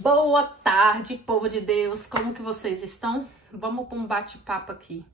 Boa tarde, povo de Deus, como que vocês estão? Vamos para um bate-papo aqui.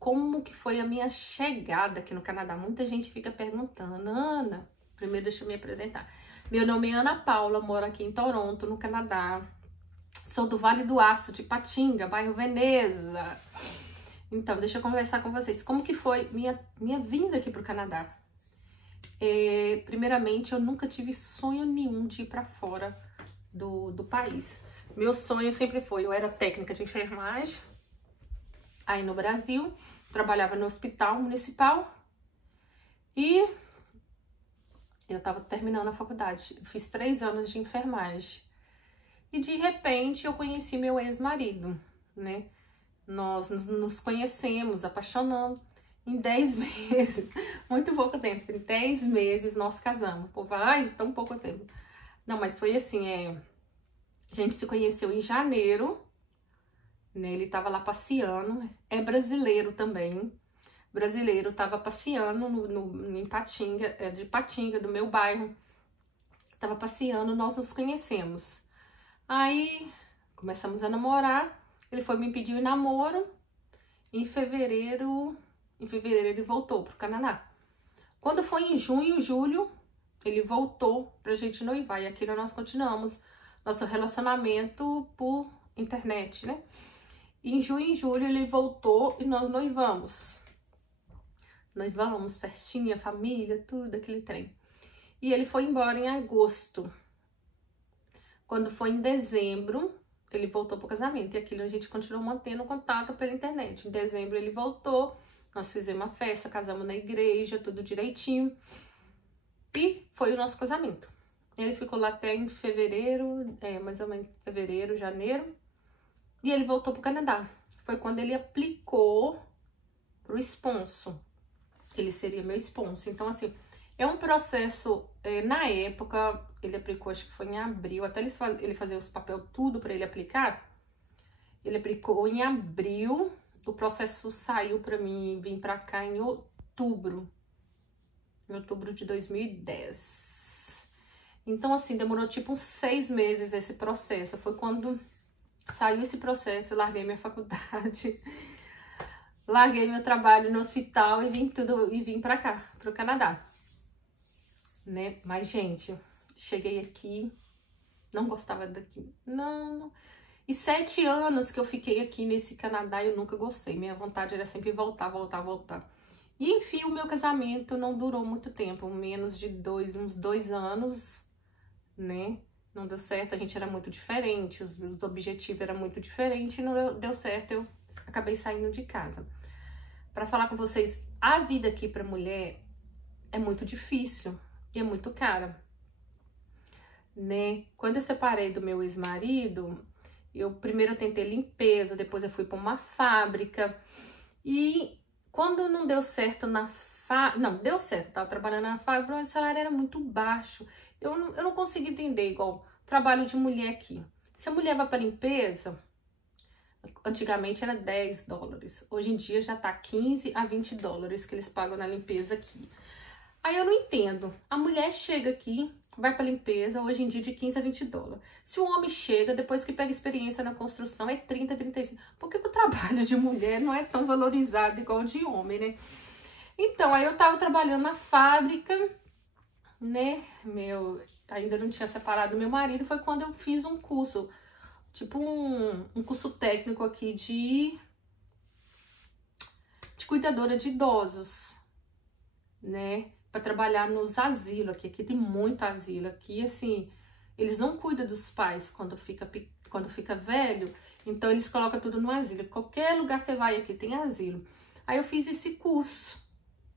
Como que foi a minha chegada aqui no Canadá? Muita gente fica perguntando. Ana, primeiro deixa eu me apresentar. Meu nome é Ana Paula, moro aqui em Toronto, no Canadá. Sou do Vale do Aço, de Patinga, bairro Veneza. Então, deixa eu conversar com vocês. Como que foi minha vinda aqui pro Canadá? Primeiramente, eu nunca tive sonho nenhum de ir para fora do país. Meu sonho sempre foi, eu era técnica de enfermagem, aí no Brasil, trabalhava no hospital municipal e eu tava terminando a faculdade. Eu fiz 3 anos de enfermagem e de repente eu conheci meu ex-marido, né? Nós nos conhecemos, apaixonamos. Em 10 meses, muito pouco tempo, em 10 meses nós casamos. Pô, vai, tão pouco tempo. Não, mas foi assim, a gente se conheceu em janeiro, né? Ele tava lá passeando, é brasileiro também. Brasileiro, tava passeando em Patinga, de Patinga, do meu bairro. Tava passeando, nós nos conhecemos. Aí, começamos a namorar, ele foi me pedir um namoro. Em fevereiro ele voltou pro Canadá. Quando foi em junho, julho, ele voltou pra gente noivar. E aqui nós continuamos nosso relacionamento por internet, né? Em junho e julho ele voltou e nós noivamos. Noivamos, festinha, família, tudo aquele trem. E ele foi embora em agosto. Quando foi em dezembro, ele voltou pro casamento. E aquilo a gente continuou mantendo contato pela internet. Em dezembro ele voltou, nós fizemos uma festa, casamos na igreja, tudo direitinho. E foi o nosso casamento. Ele ficou lá até em fevereiro, mais ou menos fevereiro, janeiro. E ele voltou pro Canadá. Foi quando ele aplicou pro sponsor. Ele seria meu sponsor. Então, assim, é um processo, na época, ele aplicou, acho que foi em abril, até ele fazer os papéis tudo para ele aplicar. Ele aplicou em abril, o processo saiu para mim vir para cá em outubro. Em outubro de 2010. Então, assim, demorou tipo uns 6 meses esse processo. Foi quando saiu esse processo, eu larguei minha faculdade, larguei meu trabalho no hospital e vim pra cá, pro Canadá, né? Mas, gente, cheguei aqui, não gostava daqui, não. E 7 anos que eu fiquei aqui nesse Canadá, eu nunca gostei. Minha vontade era sempre voltar. E, enfim, o meu casamento não durou muito tempo, menos de uns 2 anos, né? Não deu certo, a gente era muito diferente, os objetivos eram muito diferentes, não deu certo, eu acabei saindo de casa. Pra falar com vocês, a vida aqui pra mulher é muito difícil e é muito cara, né? Quando eu separei do meu ex-marido, primeiro eu tentei limpeza, depois eu fui pra uma fábrica e quando não deu certo não, deu certo, tava trabalhando na fábrica, mas o salário era muito baixo. Eu não consigo entender, igual trabalho de mulher aqui. Se a mulher vai pra limpeza, antigamente era 10 dólares. Hoje em dia já tá 15 a 20 dólares que eles pagam na limpeza aqui. Aí eu não entendo. A mulher chega aqui, vai pra limpeza, hoje em dia de 15 a 20 dólares. Se o homem chega, depois que pega experiência na construção, é 30, 35. Por que o trabalho de mulher não é tão valorizado igual o de homem, né? Então, aí eu tava trabalhando na fábrica, né? Ainda não tinha separado do meu marido, foi quando eu fiz um curso, tipo um curso técnico aqui de cuidadora de idosos, né? Pra trabalhar nos asilos aqui tem muito asilo aqui, assim, eles não cuidam dos pais quando fica velho, então eles colocam tudo no asilo. Qualquer lugar você vai aqui tem asilo. Aí eu fiz esse curso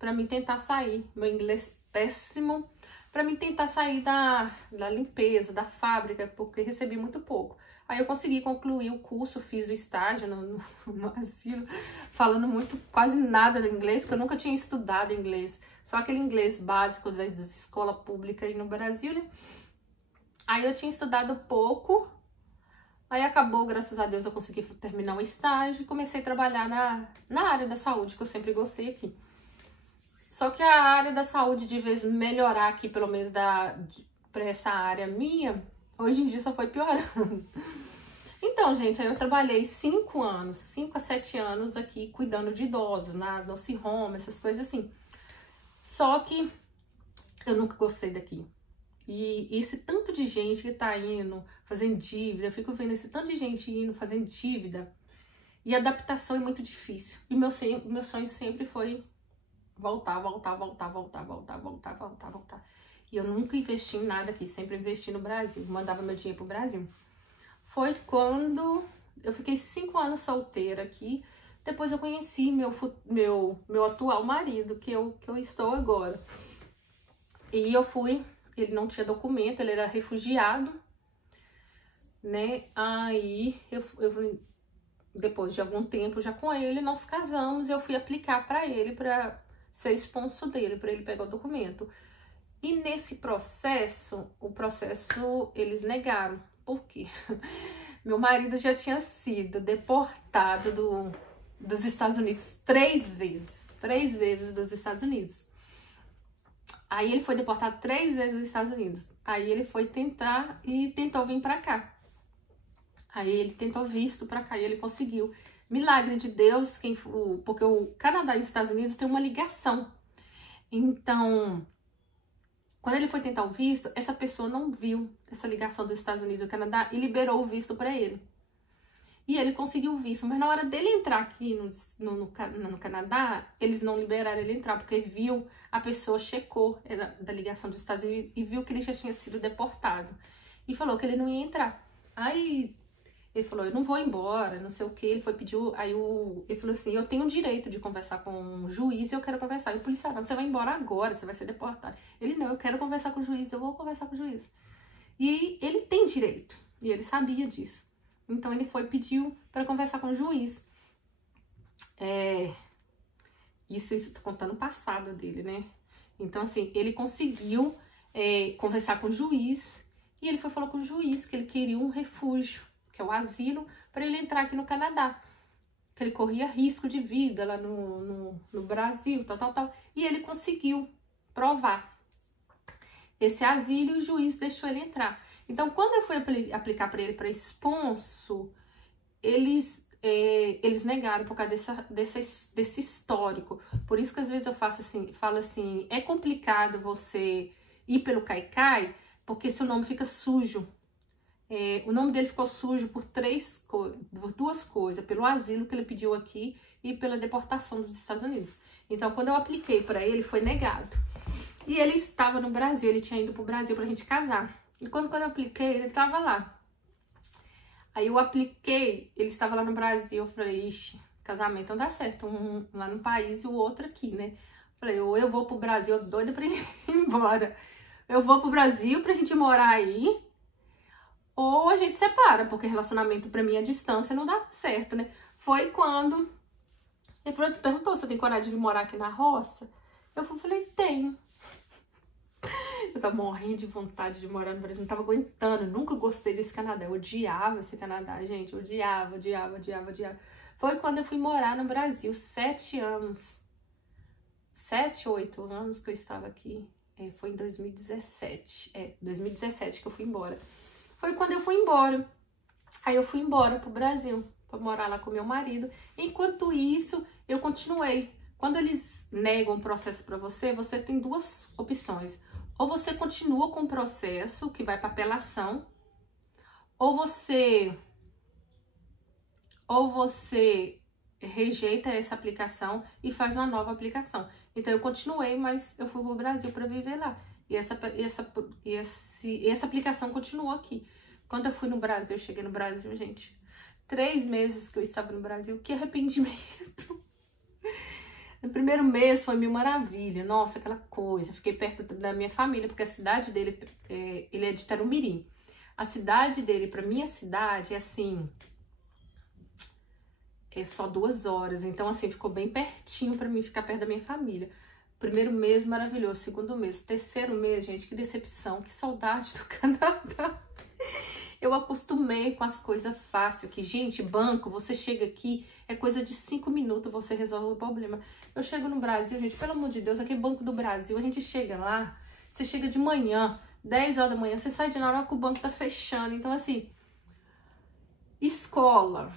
pra mim tentar sair, meu inglês péssimo, pra mim tentar sair da limpeza, da fábrica, porque recebi muito pouco. Aí eu consegui concluir o curso, fiz o estágio no asilo, falando quase nada do inglês, porque eu nunca tinha estudado inglês. Só aquele inglês básico das escolas públicas aí no Brasil, né? Aí eu tinha estudado pouco, aí acabou, graças a Deus, eu consegui terminar o estágio e comecei a trabalhar na área da saúde, que eu sempre gostei aqui. Só que a área da saúde, de vez melhorar aqui, pelo menos para essa área minha, Hoje em dia só foi piorando. Então, gente, aí eu trabalhei 5 a 7 anos aqui cuidando de idosos, na nursing home, essas coisas assim. Só que eu nunca gostei daqui. E esse tanto de gente que tá indo fazendo dívida, eu fico vendo esse tanto de gente indo fazendo dívida, e a adaptação é muito difícil. E meu sonho sempre foi voltar. E eu nunca investi em nada aqui, sempre investi no Brasil, mandava meu dinheiro pro Brasil. Foi quando eu fiquei 5 anos solteira aqui, depois eu conheci meu atual marido, que eu estou agora. E eu fui, ele não tinha documento, ele era refugiado, né? Aí eu depois de algum tempo já com ele, nós casamos e eu fui aplicar para ele, para ser sponsor dele, para ele pegar o documento. E nesse processo, eles negaram. Por quê? Meu marido já tinha sido deportado dos Estados Unidos 3 vezes. 3 vezes dos Estados Unidos. Aí ele foi deportado 3 vezes dos Estados Unidos. Aí ele foi tentou vir pra cá. Aí ele tentou visto pra cá e ele conseguiu. Milagre de Deus, porque o Canadá e os Estados Unidos tem uma ligação. Então, quando ele foi tentar o visto, essa pessoa não viu essa ligação dos Estados Unidos e do Canadá e liberou o visto para ele. E ele conseguiu o visto, mas na hora dele entrar aqui no Canadá, eles não liberaram ele entrar, porque viu, a pessoa checou da ligação dos Estados Unidos e viu que ele já tinha sido deportado. E falou que ele não ia entrar. Aí ele falou, eu não vou embora, não sei o que. Ele foi pedir, ele falou assim, eu tenho o direito de conversar com um juiz e eu quero conversar. E o policial, não, você vai embora agora, você vai ser deportado. Ele, não, eu quero conversar com o juiz, eu vou conversar com o juiz. E ele tem direito, e ele sabia disso. Então ele pediu para conversar com o juiz. Isso tô contando o passado dele, né? Então assim, ele conseguiu conversar com o juiz, e ele falou com o juiz que ele queria um refúgio, que é o asilo, para ele entrar aqui no Canadá. Que ele corria risco de vida lá no Brasil, tal. E ele conseguiu provar esse asilo e o juiz deixou ele entrar. Então, quando eu fui aplicar para ele para sponsor, eles negaram por causa desse histórico. Por isso que às vezes eu falo assim, é complicado você ir pelo Caicai, porque seu nome fica sujo. O nome dele ficou sujo por 2 coisas, pelo asilo que ele pediu aqui e pela deportação dos Estados Unidos. Então, quando eu apliquei para ele, foi negado. E ele estava no Brasil, ele tinha ido pro Brasil pra gente casar. E quando eu apliquei, ele estava lá. Aí eu apliquei, ele estava lá no Brasil, eu falei, ixi, casamento não dá certo, um lá no país e o outro aqui, né? Falei, ou eu vou pro Brasil, eu tô doida pra ir embora. Eu vou pro Brasil pra gente morar aí, ou a gente separa, porque relacionamento pra mim à distância não dá certo, né? Foi quando ele perguntou se eu tenho coragem de morar aqui na roça. Eu falei, tenho. Eu tava morrendo de vontade de morar no Brasil, não tava aguentando, nunca gostei desse Canadá, eu odiava esse Canadá, gente, odiava. Foi quando eu fui morar no Brasil, 7 anos, 7, 8 anos que eu estava aqui, foi em 2017, 2017 que eu fui embora. Foi quando eu fui embora, aí eu fui embora pro Brasil, pra morar lá com meu marido. Enquanto isso, eu continuei. Quando eles negam o processo pra você, você tem 2 opções. Ou você continua com o processo, que vai para apelação, ou você rejeita essa aplicação e faz uma nova aplicação. Então, eu continuei, mas eu fui pro Brasil para viver lá. E essa aplicação continuou aqui. Quando eu fui no Brasil, eu cheguei no Brasil, gente, 3 meses que eu estava no Brasil, que arrependimento. No primeiro mês foi mil maravilha, nossa, aquela coisa, fiquei perto da minha família, porque a cidade dele, ele é de Tarumiri. A cidade dele, pra minha cidade, é assim, é só 2 horas, então assim, ficou bem pertinho pra mim ficar perto da minha família. Primeiro mês, maravilhoso, segundo mês, terceiro mês, gente, que decepção, que saudade do Canadá. Eu acostumei com as coisas fáceis, que, gente, banco, você chega aqui, é coisa de 5 minutos, você resolve o problema. Eu chego no Brasil, gente, pelo amor de Deus, aqui é Banco do Brasil, a gente chega lá, você chega de manhã, 10 horas da manhã, você sai de lá na hora que o banco tá fechando. Então, assim, escola.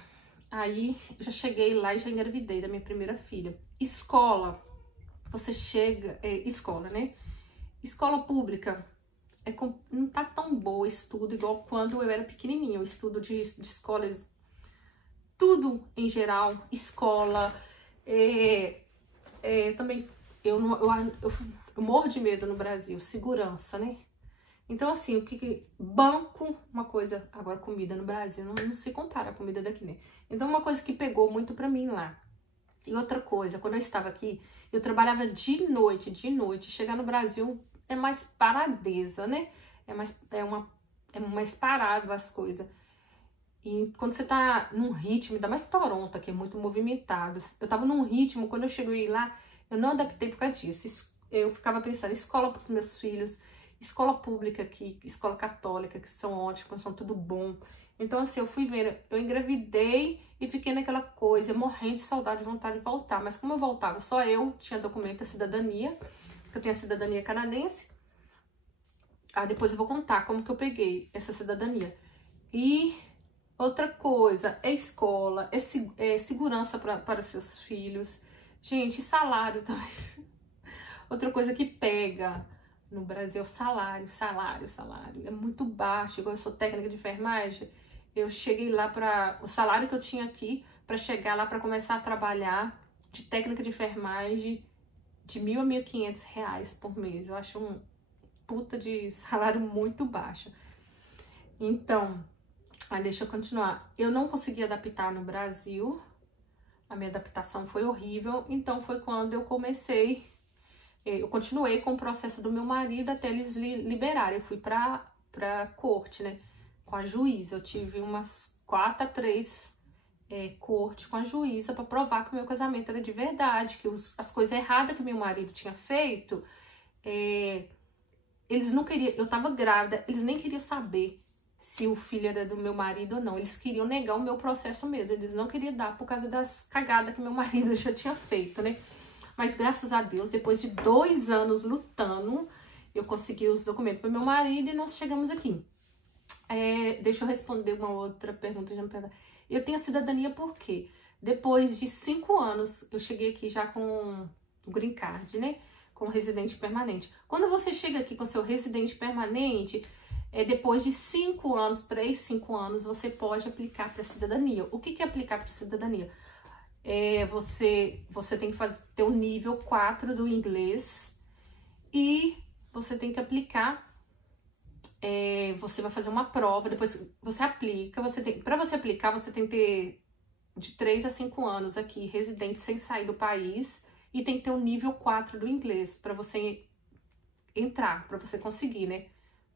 Aí, eu já cheguei lá e já engravidei da minha primeira filha. Escola, você chega... escola, né? Escola pública não tá tão boa estudo igual quando eu era pequenininha. O estudo de escolas, tudo em geral, escola, também, eu morro de medo no Brasil, segurança, né? Então, assim, banco, uma coisa, agora comida no Brasil não se compara a comida daqui, né? Então, uma coisa que pegou muito pra mim lá. E outra coisa, quando eu estava aqui, eu trabalhava de noite. Chegar no Brasil é mais paradeza, né? É mais parado as coisas. E quando você tá num ritmo, ainda mais Toronto, que é muito movimentado. Eu tava num ritmo, quando eu cheguei lá, eu não adaptei por causa disso. Eu ficava pensando, escola para os meus filhos, escola pública aqui, escola católica, que são ótimas, são tudo bom. Então, assim, eu fui vendo, eu engravidei e fiquei naquela coisa, morrendo de saudade, vontade de voltar. Mas como eu voltava, só eu tinha documento, a cidadania, que eu tenho a cidadania canadense. Depois eu vou contar como que eu peguei essa cidadania. E outra coisa, é escola, é segurança para os seus filhos. Gente, salário também. Outra coisa que pega no Brasil, salário. É muito baixo. Igual eu sou técnica de enfermagem, eu cheguei lá para... O salário que eu tinha aqui, para chegar lá para começar a trabalhar de técnica de enfermagem, de R$ 1.000 a R$ 1.500 por mês. Eu acho um puta de salário muito baixo. Então, deixa eu continuar. Eu não consegui adaptar no Brasil. A minha adaptação foi horrível. Então, foi quando eu comecei... Eu continuei com o processo do meu marido até eles liberarem. Eu fui pra corte, né? Com a juíza. Eu tive umas 4 a 3 corte com a juíza pra provar que o meu casamento era de verdade. Que as coisas erradas que meu marido tinha feito... eles não queriam... Eu tava grávida. Eles nem queriam saber se o filho era do meu marido ou não. Eles queriam negar o meu processo mesmo. Eles não queriam dar por causa das cagadas que meu marido já tinha feito, né? Mas graças a Deus, depois de 2 anos lutando, eu consegui os documentos para meu marido e nós chegamos aqui. Deixa eu responder uma outra pergunta. Eu tenho a cidadania porque depois de 5 anos, eu cheguei aqui já com o green card, né? Com residente permanente. Quando você chega aqui com seu residente permanente... depois de 5 anos, 3, 5 anos, você pode aplicar para cidadania. O que é aplicar para cidadania? Você tem que ter o nível 4 do inglês e você tem que aplicar. Você vai fazer uma prova, depois você aplica. Para você aplicar, você tem que ter de 3 a 5 anos aqui, residente sem sair do país, e tem que ter o nível 4 do inglês para você entrar, para você conseguir, né?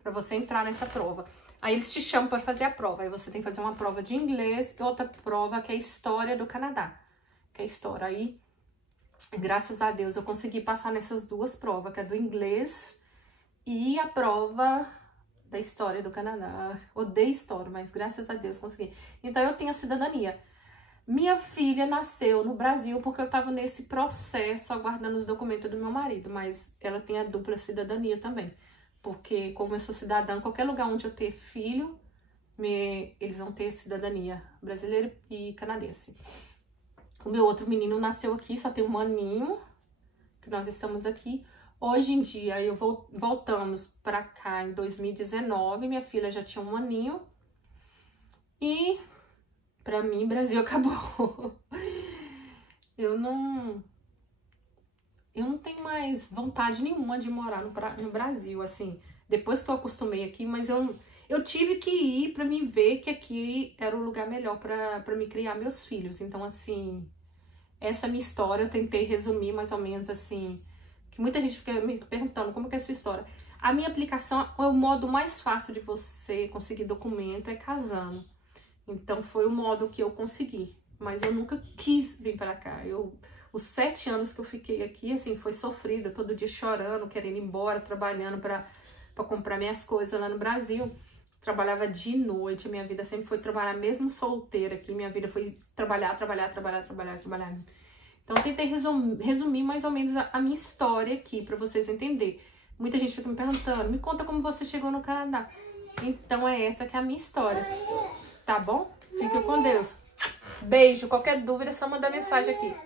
Para você entrar nessa prova. Aí eles te chamam para fazer a prova. Aí você tem que fazer uma prova de inglês e outra prova que é História do Canadá. Que é História. Aí, graças a Deus, eu consegui passar nessas 2 provas, que é do inglês e a prova da História do Canadá. Odeio História, mas graças a Deus consegui. Então, eu tenho a cidadania. Minha filha nasceu no Brasil porque eu tava nesse processo aguardando os documentos do meu marido, mas ela tem a dupla cidadania também. Porque, como eu sou cidadã, qualquer lugar onde eu ter filho, eles vão ter cidadania brasileira e canadense. O meu outro menino nasceu aqui, só tem 1 aninho que nós estamos aqui. Hoje em dia, voltamos pra cá em 2019, minha filha já tinha 1 aninho. E, pra mim, Brasil acabou. Eu não tenho mais vontade nenhuma de morar no Brasil, assim, depois que eu acostumei aqui, mas eu tive que ir pra me ver que aqui era o lugar melhor pra me criar meus filhos. Então, assim, essa minha história eu tentei resumir mais ou menos assim, que muita gente fica me perguntando como que é a sua história. A minha aplicação é o modo mais fácil de você conseguir documento, é casando. Então, foi o modo que eu consegui, mas eu nunca quis vir pra cá. Os 7 anos que eu fiquei aqui, assim, foi sofrida, todo dia chorando, querendo ir embora, trabalhando pra comprar minhas coisas lá no Brasil. Trabalhava de noite, minha vida sempre foi trabalhar, mesmo solteira aqui, minha vida foi trabalhar. Então, eu tentei resumir mais ou menos a minha história aqui, pra vocês entenderem. Muita gente fica me perguntando, me conta como você chegou no Canadá. Então é essa que é a minha história, tá bom? Fique com Deus. Beijo, qualquer dúvida é só mandar mensagem aqui.